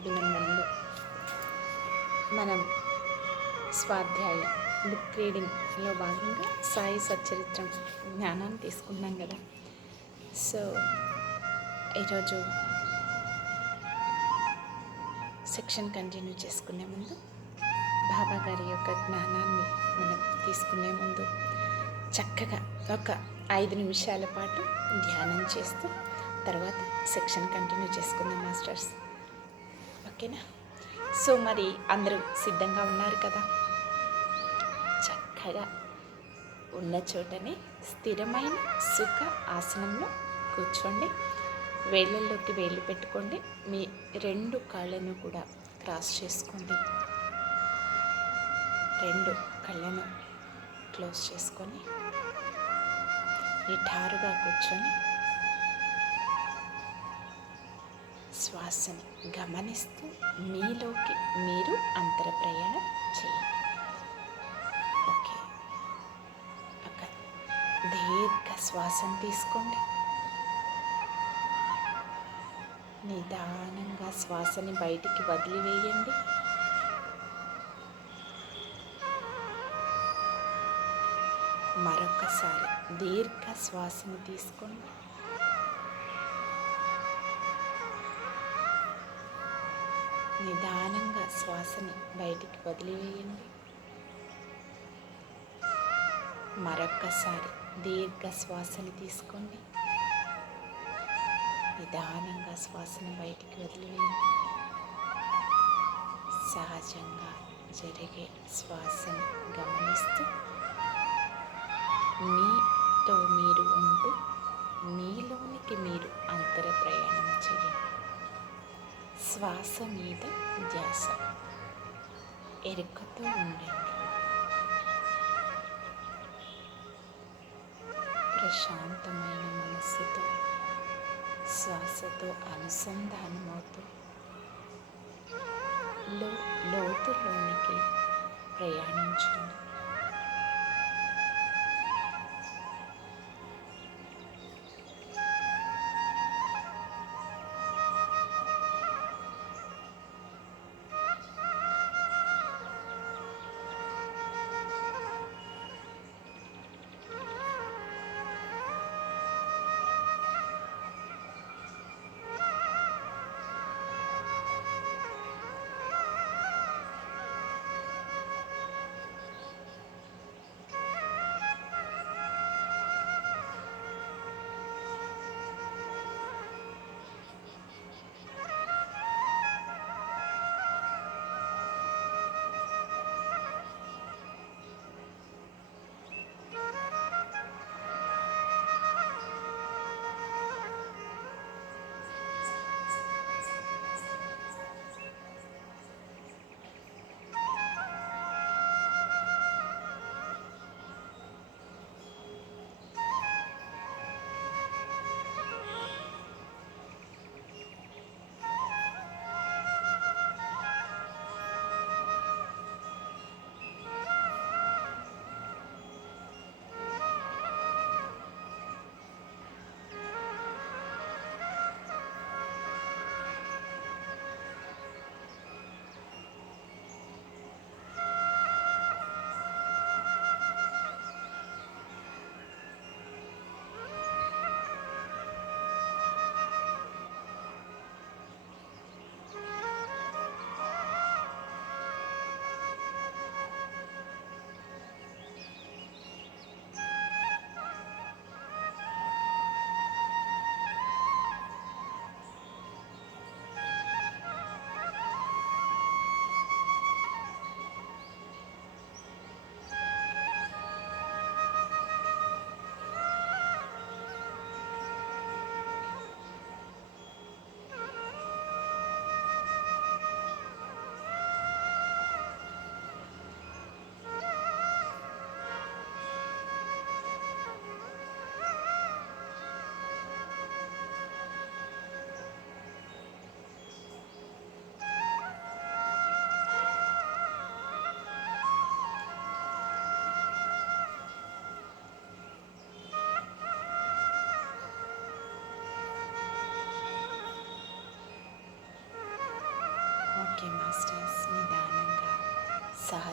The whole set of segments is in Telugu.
అభినందనలు. మనం స్వాధ్యాయ బుక్ రీడింగ్లో భాగంగా సాయి సచ్చరిత్రం జ్ఞానాన్ని తీసుకున్నాం కదా. సో ఈరోజు సెక్షన్ కంటిన్యూ చేసుకునే ముందు, బాబా గారి యొక్క జ్ఞానాన్ని మనం తీసుకునే ముందు చక్కగా ఒక 5 నిమిషాల పాటు ధ్యానం చేస్తూ తర్వాత సెక్షన్ కంటిన్యూ చేసుకుందాం మాస్టర్స్. ఓకేనా? సో మరి అందరూ సిద్ధంగా ఉన్నారు కదా? చక్కగా ఉన్న చోటనే స్థిరమైన సుఖ ఆసనంలో కూర్చోండి. వేళ్ళల్లోకి వేళ్ళు పెట్టుకోండి. మీ 2 కాళ్ళను కూడా క్రాస్ చేసుకోండి. 2 కళ్ళను క్లోజ్ చేసుకొని నిఠారుగా కూర్చొని శ్వాసని గమనిస్తూ మీలోకి మీరు అంతర ప్రయాణం చేయండి. ఓకే, ఒక దీర్ఘ శ్వాసను తీసుకోండి. నిదానంగా శ్వాసని బయటికి వదిలివేయండి. మరొకసారి దీర్ఘ శ్వాసని తీసుకోండి. నిదానంగా శ్వాసని బయటికి వదిలివేయండి. మరొక్కసారి దీర్ఘ శ్వాసని తీసుకోండి. నిదానంగా శ్వాసని బయటికి వదిలివేయండి. సహజంగా జరిగే శ్వాసని గమనిస్తూ మీతో మీరు ఉంటూ మీలోనికి మీరు అంతర ప్రయాణం చేయండి. శ్వాస మీద ధ్యాస, ఎరుకతో ఉండండి. ప్రశాంతమైన మనస్సుతో శ్వాసతో అనుసంధానమవుతూ లోతులోనికి ప్రయాణించండి.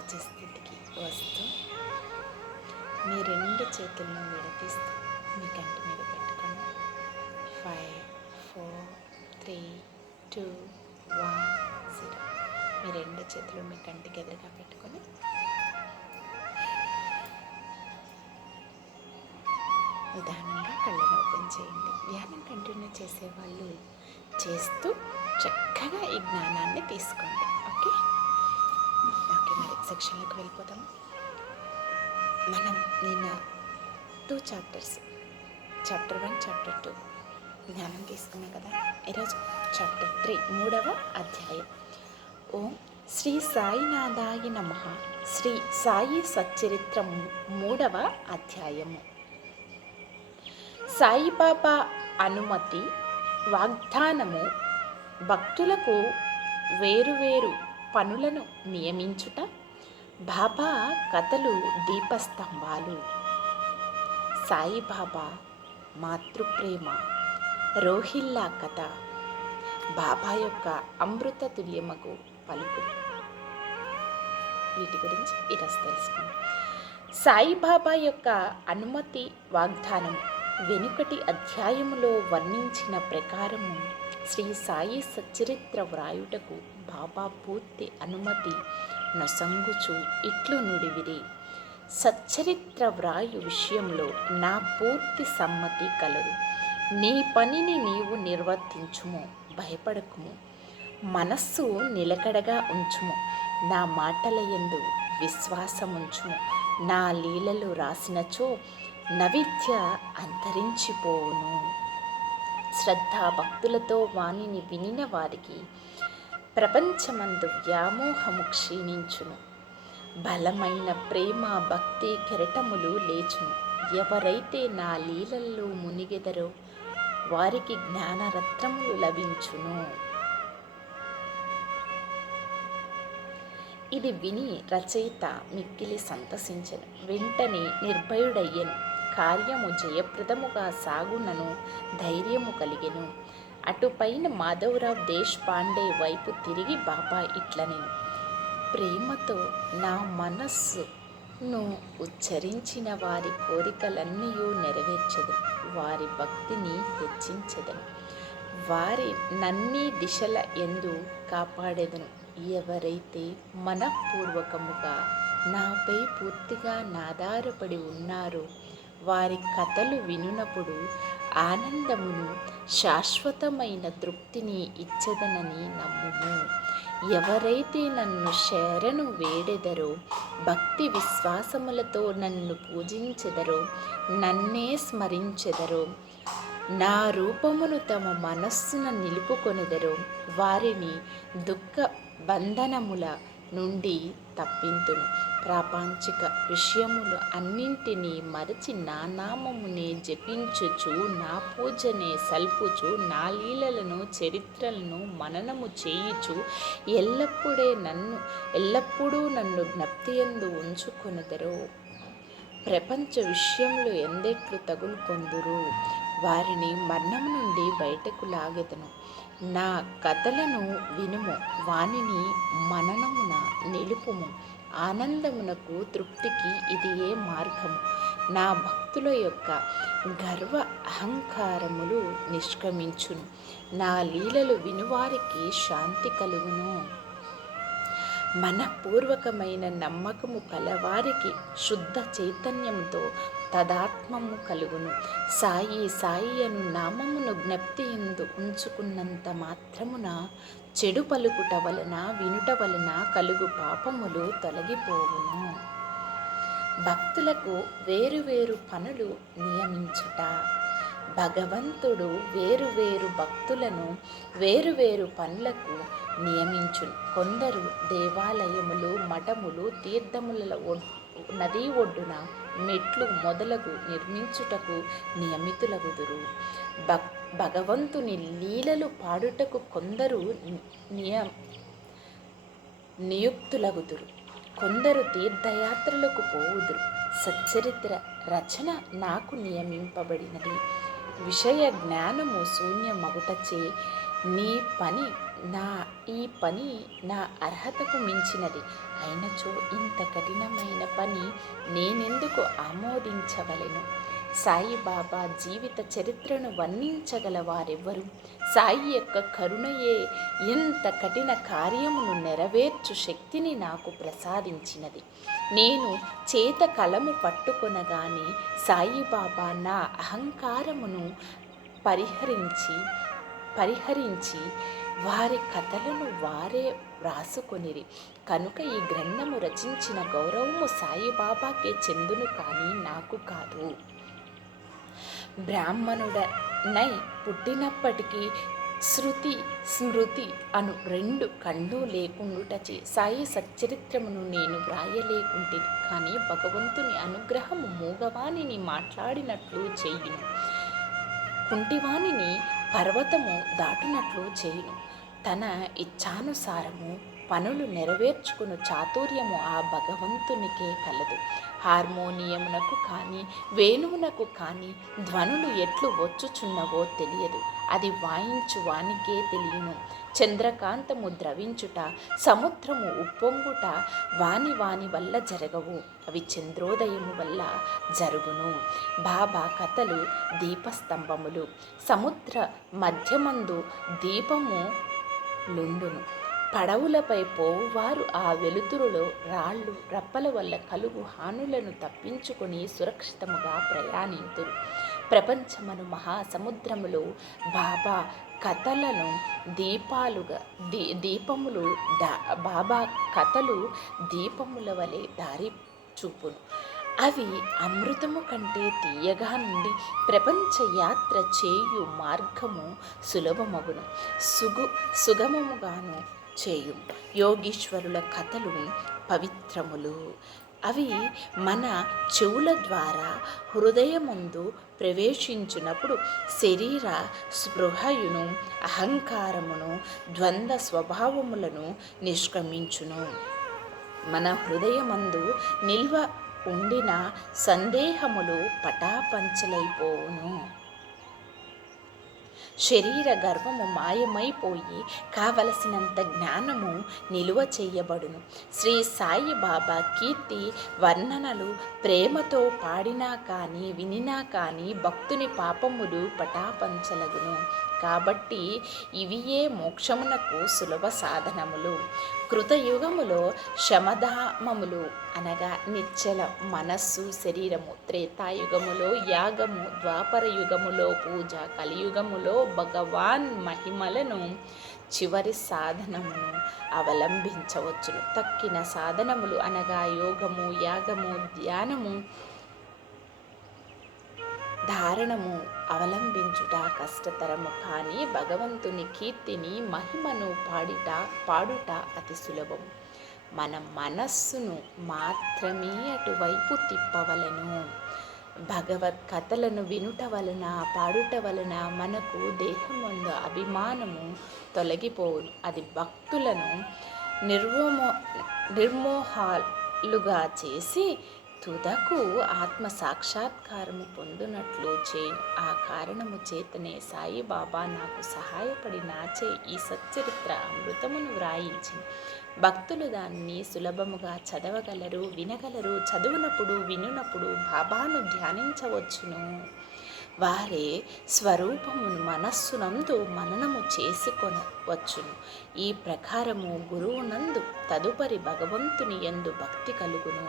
సహజ స్థితికి వస్తూ మీ రెండు చేతులను విడదీస్తూ మీ కంటి మీద పెట్టుకోండి. 5, 4, 3, 2, 1, 0. మీ రెండు చేతులు మీ కంటికి ఎదురుగా పెట్టుకొని నిదానంగా కళ్ళను ఓపెన్ చేయండి. ధ్యానం కంటిన్యూ చేసేవాళ్ళు చేస్తూ చక్కగా ఈ జ్ఞానాన్ని తీసుకోండి. ఓకే, మరి సెక్షన్లోకి వెళ్ళిపోతాము. మనం నిన్న 2 చాప్టర్స్, చాప్టర్ 1, చాప్టర్ 2 జ్ఞానం తీసుకున్నాం కదా. ఈరోజు చాప్టర్ 3, 3వ అధ్యాయం. ఓం శ్రీ సాయినాథాయ నమః. శ్రీ సాయి సచ్చరిత్రం 3వ అధ్యాయము. సాయిబాబా అనుమతి వాగ్దానము. భక్తులకు వేరువేరు పనులను నియమించుట. బాబా కథలు దీపస్తంభాలు. సాయిబాబా మాతృప్రేమ. రోహిల్లా కథ. బాబా యొక్క అమృత తుల్యమగు పలుకులు. వీటి గురించి ఈరోజు తెలుసుకుందాం. సాయిబాబా యొక్క అనుమతి వాగ్దానం. వెనుకటి అధ్యాయములో వర్ణించిన ప్రకారము శ్రీ సాయి సచ్చరిత్ర వ్రాయుటకు బాబా పూర్తి అనుమతి నొసంగుచు ఇట్లు నుడివిరి. సచ్చరిత్ర వ్రాయు విషయంలో నా పూర్తి సమ్మతి కలదు. నీ పనిని నీవు నిర్వర్తించుము, భయపడకుము, మనస్సు నిలకడగా ఉంచుము, నా మాటల యందు విశ్వాసముంచుము. నా లీలలు రాసినచో నవిద్య అంతరించిపోవును. శ్రద్ధాభక్తులతో వాణిని వినిన వారికి ప్రపంచమందు వ్యామోహము క్షీణించును. బలమైన ప్రేమ భక్తి కెరటములు లేచును. ఎవరైతే నా లీలల్లో మునిగెదరో వారికి జ్ఞానరత్నములు లభించును. ఇది విని రచయిత మిక్కిలి సంతసించెను. వెంటనే నిర్భయుడయ్యను. కార్యము జయప్రదముగా సాగునను ధైర్యము కలిగెను. అటుపైన మాధవరావు దేశపాండే వైపు తిరిగి బాబా ఇట్లనెను. ప్రేమతో నా మనస్సును ఉచ్చరించిన వారి కోరికలన్నీ నెరవేర్చెదను. వారి భక్తిని హెచ్చించెదను. వారి నన్ని దిశల యందు కాపాడెదను. ఎవరైతే మనఃపూర్వకముగా నాపై పూర్తిగా నాధారపడి ఉన్నారో వారి కథలు వినునప్పుడు ఆనందమును శాశ్వతమైన తృప్తిని ఇచ్చెదనని నమ్ముము. ఎవరైతే నన్ను శరణు వేడెదరో, భక్తి విశ్వాసములతో నన్ను పూజించెదరో, నన్నే స్మరించెదరో, నా రూపమును తమ మనస్సున నిలుపుకొనెదరో వారిని దుఃఖ బంధనముల నుండి తప్పింతును. ప్రాపంచిక విషయములు అన్నింటినీ మరచి నా నామమునే జపించుచు, నా పూజనే సల్పుచు, నా లీలలను చరిత్రలను మననము చేయుచు ఎల్లప్పుడూ నన్ను జ్ఞప్తియందు ఉంచుకొనెదరో ప్రపంచ విషయంలో ఎందెట్లు తగులుకొందురు. వారిని మరణము నుండి బయటకు లాగెదను. నా కథలను వినుము, వానిని మననమున నిలుపుము. ఆనందమునకు తృప్తికి ఇది ఏ మార్గము. నా భక్తుల యొక్క గర్వ అహంకారములు నిష్క్రమించును. నా లీలలు వినువారికి శాంతి కలుగును. మనపూర్వకమైన నమ్మకము కలవారికి శుద్ధ చైతన్యముతో తదాత్మము కలుగును. సాయి సాయి అను నామమును జ్ఞప్తియందు ఉంచుకున్నంత మాత్రమున చెడు పలుకుట వలన వినుట వలన కలుగు పాపములు తొలగిపోవును. భక్తులకు వేరువేరు పనులు నియమించుట. భగవంతుడు వేరువేరు భక్తులను వేరువేరు పనులకు నియమించును. కొందరు దేవాలయములు, మఠములు, తీర్థముల నదీ ఒడ్డున మెట్లు మొదలగు నిర్మించుటకు నియమితులగుదురు. భగవంతుని లీలలు పాడుటకు కొందరు నియుక్తులగుదురు. కొందరు తీర్థయాత్రలకు పోవుదురు. సచ్చరిత్ర రచన నాకు నియమింపబడినది. విషయ జ్ఞానము శూన్యమగుటచే నీ పని నా ఈ పని నా అర్హతకు మించినది అయినచో ఇంత కఠినమైన పని నేనెందుకు ఆమోదించవలెను? సాయిబాబా జీవిత చరిత్రను వర్ణించగల వారెవ్వరు? సాయి యొక్క కరుణయే ఎంత కఠిన కార్యమును నెరవేర్చు శక్తిని నాకు ప్రసాదించినది. నేను చేత కలము పట్టుకొనగానే సాయిబాబా నా అహంకారమును పరిహరించి వారి కథలను వారే వ్రాసుకొనిరి. కనుక ఈ గ్రంథము రచించిన గౌరవము సాయిబాబాకే చెందును, కానీ నాకు కాదు. బ్రాహ్మణుడనై పుట్టినప్పటికీ శృతి స్మృతి అను రెండు కళ్ళు లేకుండుటచే సాయి సచ్చరిత్రమును నేను వ్రాయలేకుంటే, కానీ భగవంతుని అనుగ్రహము మూగవాణిని మాట్లాడినట్లు చేయును, కుంటివాణిని పర్వతము దాటునట్లు చేయును. తన ఇచ్ఛానుసారము పనులు నెరవేర్చుకుని చాతుర్యము ఆ భగవంతునికే కలదు. హార్మోనియమునకు కానీ వేణువునకు కానీ ధ్వనులు ఎట్లు వచ్చుచున్నవో తెలియదు, అది వాయించు వానికే తెలియను. చంద్రకాంతము ద్రవించుట, సముద్రము ఉప్పొంగుట వాని వల్ల జరగవు, అవి చంద్రోదయము వల్ల జరుగును. బాబా కథలు దీపస్తంభములు. సముద్ర మధ్యమందు దీపము లుండును. పడవులపై పోవువారు ఆ వెలుతురులో రాళ్ళు రప్పల వల్ల కలుగు హానులను తప్పించుకొని సురక్షితముగా ప్రయాణింతురు. ప్రపంచమను మహాసముద్రములో బాబా కథలను బాబా కథలు దీపముల వలె దారి చూపును. అవి అమృతము కంటే తీయగా నుండి ప్రపంచ యాత్ర చేయు మార్గము సులభమగును, సుగమముగాను చేయు. యోగీశ్వరుల కథలు పవిత్రములు. అవి మన చెవుల ద్వారా హృదయమందు ప్రవేశించినప్పుడు శరీర స్పృహయును అహంకారమును ద్వంద్వ స్వభావములను నిష్క్రమించును. మన హృదయమందు నిల్వ ఉండిన సందేహములు పటాపంచలైపోవును. శరీర గర్వము మాయమైపోయి కావలసినంత జ్ఞానము నిలువ చేయబడును. శ్రీ సాయి బాబా కీర్తి వర్ణనలు ప్రేమతో పాడినా కానీ వినినా కానీ భక్తుని పాపములు పటాపంచలగును. కాబట్టి ఇవియే మోక్షమునకు సులభ సాధనములు. కృతయుగములో శమధామములు అనగా నిశ్చల మనస్సు శరీరము, త్రేతాయుగములో యాగము, ద్వాపర యుగములో పూజ, కలియుగములో భగవాన్ మహిమలను చివరి సాధనమును అవలంబించవచ్చును. తక్కిన సాధనములు అనగా యోగము, యాగము, ధ్యానము, ధారణము అవలంబించుట కష్టతరము, కానీ భగవంతుని కీర్తిని మహిమను పాడుట అతి సులభం. మన మనస్సును మాత్రమే అటువైపు తిప్పవలను. భగవత్ కథలను వినుట వలన పాడుట వలన మనకు దేహమందు అభిమానము తొలగిపోవును. అది భక్తులను నిర్మోహాలుగా చేసి తుదకు ఆత్మ సాక్షాత్కారము పొందునట్లు చేయను. ఆ కారణము చేతనే సాయిబాబా నాకు సహాయపడి నాచే ఈ సచ్చరిత్ర అమృతమును వ్రాయించి భక్తులు దాన్ని సులభముగా చదవగలరు, వినగలరు. చదువునప్పుడు వినునప్పుడు బాబాను ధ్యానించవచ్చును. వారే స్వరూపమును మనస్సునందు మననము చేసుకొనవచ్చును. ఈ ప్రకారము గురువునందు తదుపరి భగవంతుని యందు భక్తి కలుగును.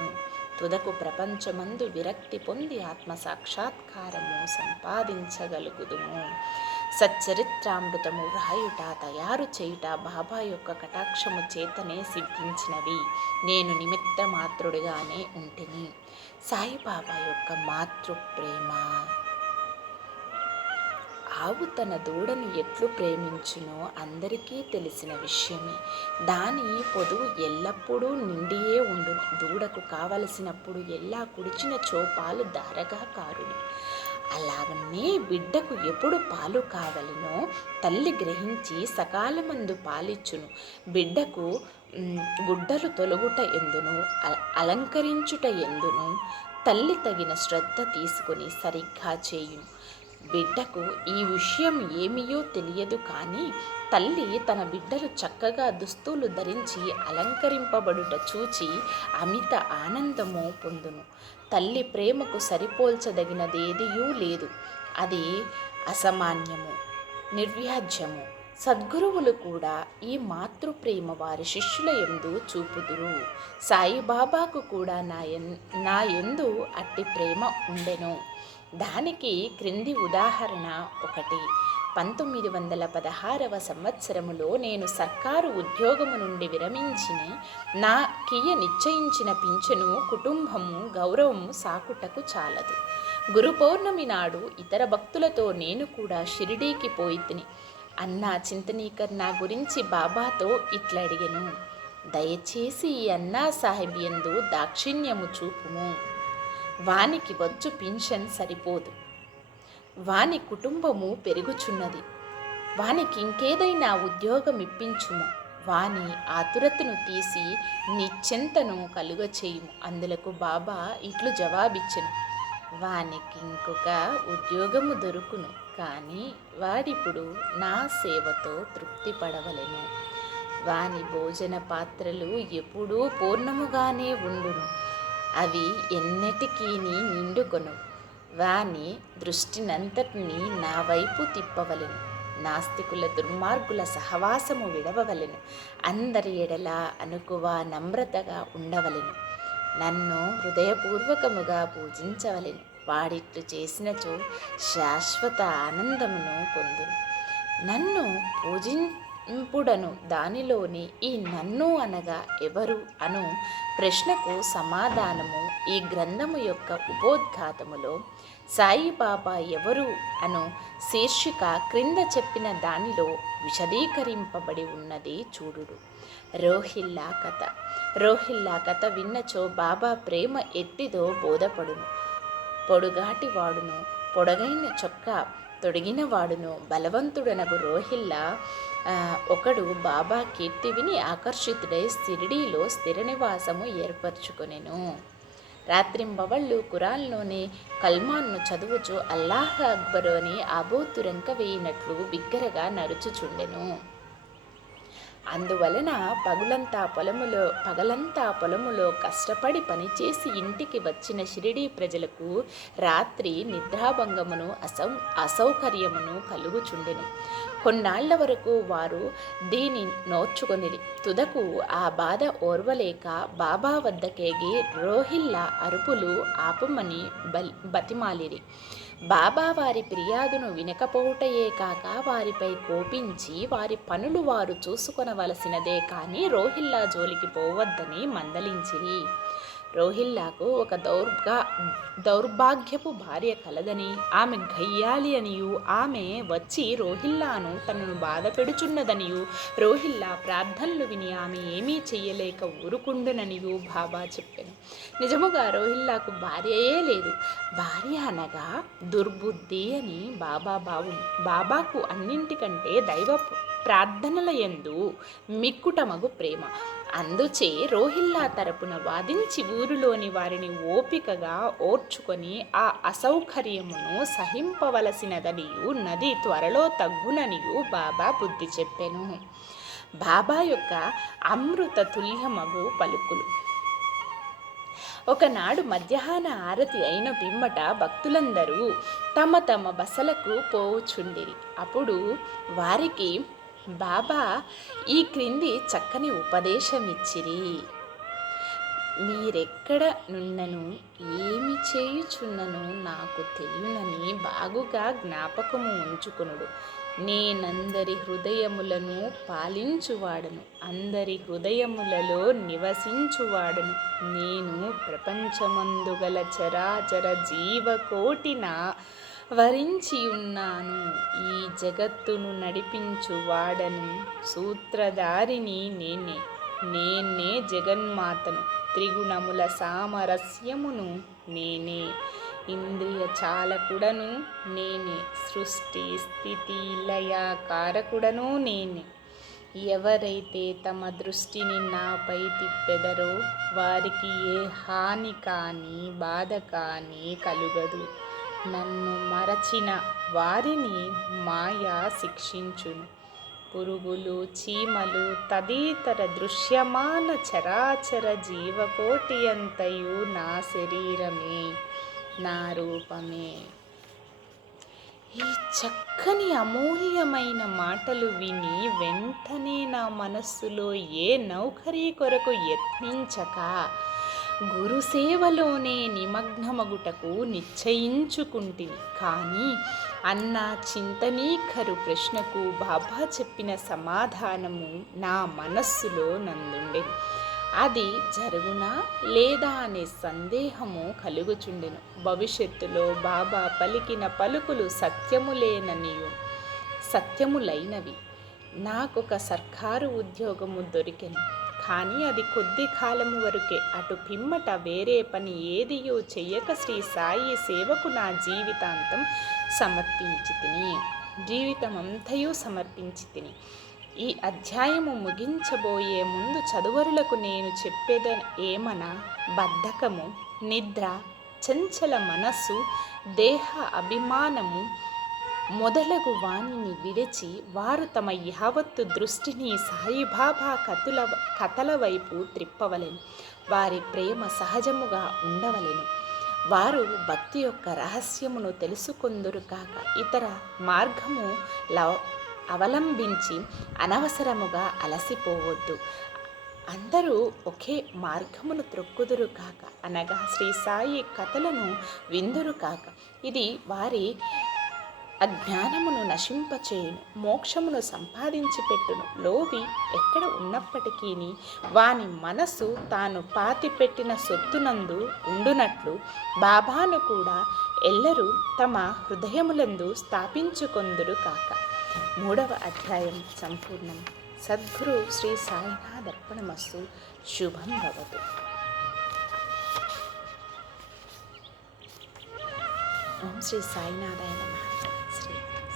తుదకు ప్రపంచమందు విరక్తి పొంది ఆత్మ సాక్షాత్కారము సంపాదించగలుగుదుము. సచ్చరిత్రామృతము వ్రాయుట, తయారు చేయుట బాబా యొక్క కటాక్షము చేతనే సిద్ధించినవి. నేను నిమిత్త మాత్రుడిగానే ఉంటిని. సాయిబాబా యొక్క మాతృప్రేమ. ఆవు తన దూడను ఎట్లు ప్రేమించునో అందరికీ తెలిసిన విషయమే. దాని పొదువు ఎల్లప్పుడూ నిండియే ఉండును. దూడకు కావలసినప్పుడు ఎలా కుడిచిన చోపాలు ధారగా కారును. అలాగనే బిడ్డకు ఎప్పుడు పాలు కావలనో తల్లి గ్రహించి సకాలమందు పాలిచ్చును. బిడ్డకు గుడ్డలు తొలగుట ఎందును అలంకరించుట ఎందును తల్లి తగిన శ్రద్ధ తీసుకుని సరిగ్గా చేయును. బిడ్డకు ఈ విషయం ఏమియో తెలియదు కానీ తల్లి తన బిడ్డలు చక్కగా దుస్తులు ధరించి అలంకరింపబడుట చూచి అమిత ఆనందము పొందును. తల్లి ప్రేమకు సరిపోల్చదగినదేదియూ లేదు. అది అసామాన్యము, నిర్వ్యాజ్యము. సద్గురువులు కూడా ఈ మాతృప్రేమ వారి శిష్యుల యందు చూపుదురు. సాయిబాబాకు కూడా నా యందు అట్టి ప్రేమ ఉండెను. దానికి క్రింది ఉదాహరణ ఒకటి. 1916వ సంవత్సరములో నేను సర్కారు ఉద్యోగము నుండి విరమించిన నా కియ నిశ్చయించిన పింఛను, కుటుంబము, గౌరవము సాకుటకు చాలదు. గురు పౌర్ణమి నాడు ఇతర భక్తులతో నేను కూడా షిరిడీకి పోయి తిని అన్నా చింతనీకర్ నా గురించి బాబాతో ఇట్లా అడిగెను. దయచేసి ఈ అన్నా సాహెబ్ యందు దాక్షిణ్యము చూపుము. వానికి వచ్చు పింఛన్ సరిపోదు. వాని కుటుంబము పెరుగుచున్నది. వానికి ఇంకేదైనా ఉద్యోగం ఇప్పించుము. వాని ఆతురతను తీసి నిశ్చింతను కలుగచేయుము. అందులకు బాబా ఇట్లు జవాబిచ్చెను. వానికి ఇంకొక ఉద్యోగము దొరుకును, కానీ వాడిప్పుడు నా సేవతో తృప్తి పడవలెను. వాని భోజన పాత్రలు ఎప్పుడూ పూర్ణముగానే ఉండును. అవి ఎన్నటికీ నిండుకొను. వాని దృష్టినంతటినీ నా వైపు తిప్పవలెను. నాస్తికుల దుర్మార్గుల సహవాసము విడవవలెను. అందరి ఎడల అనుకువ నమ్రతగా ఉండవలెను. నన్ను హృదయపూర్వకముగా పూజించవలెను. వాడిట్లు చేసినచో శాశ్వత ఆనందమును పొందును. నన్ను పూజింపుడను దానిలోని ఈ నన్ను అనగా ఎవరు అను ప్రశ్నకు సమాధానము ఈ గ్రంథము యొక్క ఉపోద్ఘాతములో సాయిబాబా ఎవరు అను శీర్షిక క్రింద చెప్పిన దానిలో విశదీకరింపబడి ఉన్నది చూడుడు. రోహిల్లా కథ. రోహిల్లా కథ విన్నచో బాబా ప్రేమ ఎట్టిదో బోధపడును. పొడుగాటి వాడును, పొడగైన చొక్కా తొడిగిన వాడును, బలవంతుడనగు రోహిల్లా ఒకడు బాబా కీర్తి విని ఆకర్షితుడై షిరిడీలో స్థిర నివాసము ఏర్పరచుకొనెను. రాత్రింబవళ్ళు ఖురాన్లోని కల్మాన్ను చదువుచు అల్లాహ్ అక్బరు అని ఆబోతురంక వేయినట్లు బిగ్గరగా నరుచుచుండెను. అందువలన పగలంతా పొలములో కష్టపడి పనిచేసి ఇంటికి వచ్చిన షిరిడీ ప్రజలకు రాత్రి నిద్రాభంగమును అసౌకర్యమును కలుగుచుండెను. కొన్నాళ్ల వరకు వారు దీని నోర్చుకొనిరి. తుదకు ఆ బాధ ఓర్వలేక బాబా వద్దకేగి రోహిల్లా అరుపులు ఆపమని బతిమాలిరి. బాబా వారి ఫిర్యాదును వినకపోవుటయే కాక వారిపై కోపించి వారి పనులు వారు చూసుకొనవలసినదే కానీ రోహిల్లా జోలికి పోవద్దని మందలించిరి. రోహిల్లాకు ఒక దౌర్భాగ్యపు భార్య కలదని, ఆమె గయ్యాలి అనియు, ఆమె వచ్చి రోహిల్లాను తనను బాధ పెడుచున్నదనియు, రోహిల్లా ప్రార్థనలు విని ఆమె ఏమీ చెయ్యలేక ఊరుకుండుననియు బాబా చెప్పాను. నిజముగా రోహిల్లాకు భార్యయే లేదు. భార్య అనగా దుర్బుద్ధి అని బాబా భావం. బాబాకు అన్నింటికంటే దైవ ప్రార్థనల యందు మిక్కుటమగు ప్రేమ. అందుచే రోహిల్లా తరపున వాదించి ఊరిలోని వారిని ఓపికగా ఓర్చుకొని ఆ అసౌకర్యమును సహింపవలసినదనియు, నది త్వరలో తగ్గుననియు బాబా బుద్ధి చెప్పెను. బాబా యొక్క అమృత తుల్యమగు పలుకులు. ఒకనాడు మధ్యాహ్న ఆరతి అయిన పిమ్మట భక్తులందరూ తమ తమ బసలకు పోవుచుండిరి. అప్పుడు వారికి బాబా ఈ క్రింది చక్కని ఉపదేశమిచ్చిరి. మీరెక్కడ నున్నను, ఏమి చేయుచున్నను నాకు తెలియనని బాగుగా జ్ఞాపకము ఉంచుకొనుడు. నేనందరి హృదయములను పాలించువాడను, అందరి హృదయములలో నివసించువాడను. నేను ప్రపంచమందు గల చరాచర జీవకోటిన వరించియున్నాను. ఈ జగత్తును నడిపించువాడను, సూత్రధారిని నేనే జగన్మాతను. త్రిగుణముల సామరస్యమును నేనే, ఇంద్రియ చాలకుడను నేనే, సృష్టి స్థితి లయ కారకుడను నేనే. ఎవరైతే తమ దృష్టిని నాపై తిప్పెదరో వారికి ఏ హాని కానీ బాధ కానీ కలుగదు. నన్ను మరచిన వారిని మాయా శిక్షించును. పురుగులు, చీమలు తదితర దృశ్యమాన చరాచర జీవకోటి అంతయు నా శరీరమే, నా రూపమే. ఈ చక్కని అమూల్యమైన మాటలు విని వెంటనే నా మనస్సులో ఏ నౌకరీ కొరకు యత్నించక గురుసేవలోనే నిమగ్నమగుటకు నిశ్చయించుకుంటిని. కానీ అన్న చింతనీకరు ప్రశ్నకు బాబా చెప్పిన సమాధానము నా మనస్సులో నందుండెను. అది జరుగునా లేదా అనే సందేహము కలుగుచుండెను. భవిష్యత్తులో బాబా పలికిన పలుకులు సత్యములైనవి. నాకొక సర్కారు ఉద్యోగము దొరికెను. కానీ అది కొద్ది కాలము వరకే. అటు పిమ్మట వేరే పని ఏదియో చెయ్యక శ్రీ సాయి సేవకు నా జీవితాంతం సమర్పించి తిని. ఈ అధ్యాయము ముగించబోయే ముందు చదువరులకు నేను చెప్పేది ఏమనా, బద్ధకము, నిద్ర, చంచల మనస్సు, దేహ అభిమానము మొదలగు వాణిని విడిచి వారు తమ యావత్తు దృష్టిని సాయిబాబా కథల వైపు త్రిప్పవలెను. వారి ప్రేమ సహజముగా ఉండవలెను. వారు భక్తి యొక్క రహస్యమును తెలుసుకొందురు కాక ఇతర మార్గము అవలంబించి అనవసరముగా అలసిపోవద్దు. అందరూ ఒకే మార్గమును త్రొక్కుదురు కాక, అనగా శ్రీ సాయి కథలను విందురు కాక. ఇది వారి అజ్ఞానమును నశింపచేయును, మోక్షమును సంపాదించి పెట్టును. లోభి ఎక్కడ ఉన్నప్పటికీ వాని మనసు తాను పాతిపెట్టిన సొత్తునందు ఉండునట్లు బాబాను కూడా ఎల్లరూ తమ హృదయములందు స్థాపించుకొందురు కాక. 3వ అధ్యాయం సంపూర్ణం. సద్గురు శ్రీ సాయినాథ్ అర్పణమస్తు. శుభం భవతు. ఓం శ్రీ సాయినాథాయ నమః. శ్రీ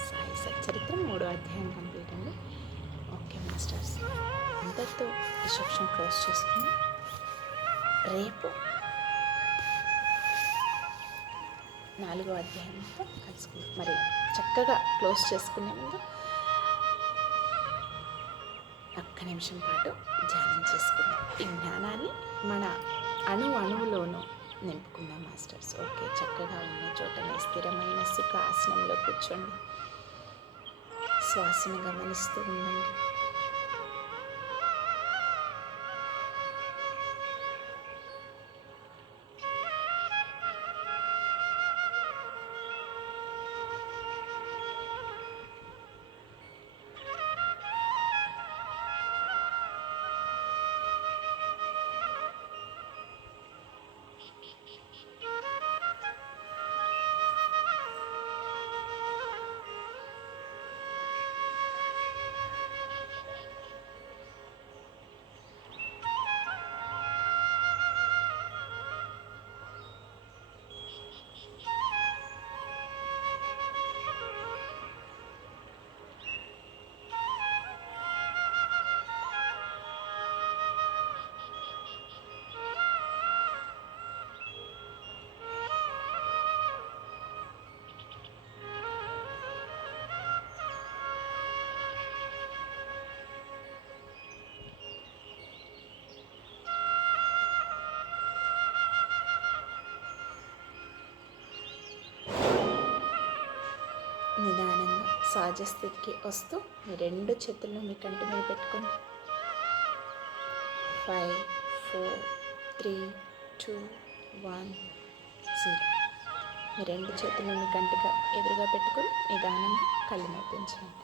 సాయి సచ్చరిత్రం 3వ అధ్యాయం కంప్లీట్ అండి. ఓకే మాస్టర్స్, అంతటితో ఈ సెక్షన్ క్లోజ్ చేసుకుని రేపు 4వ అధ్యాయంతో కలుసుకుందాం. మరి చక్కగా క్లోజ్ చేసుకునే ముందు ఒక్క నిమిషం పాటు ధ్యానం చేసుకుందాం. ఈ జ్ఞానాన్ని మన అణువులోనూ నింపుకుందాం మాస్టర్స్. ఓకే, చక్కగా ఉన్న చోటనే స్థిరమైన సుఖ ఆసనంలో కూర్చోండి. శ్వాసను గమనిస్తూ ఉండండి. నిదానంగా సహజస్థితికి వస్తూ మీ 2 చేతులను మీ కంటి మీద పెట్టుకోండి. 5, 4, 3, 2, 1, 0. మీ 2 చేతులను మీ కంటిగా ఎదురుగా పెట్టుకొని నిదానంగా కళ్ళు మూపించండి.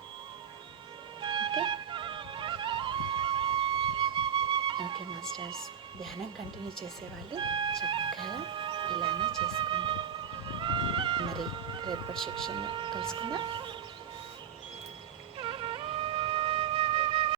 ఓకే మాస్టర్స్, ధ్యానం కంటిన్యూ చేసేవాళ్ళు చక్కగా ఇలానే చేసుకోండి. మరి రేపటి సెక్షన్లో కలుసుకుందాం.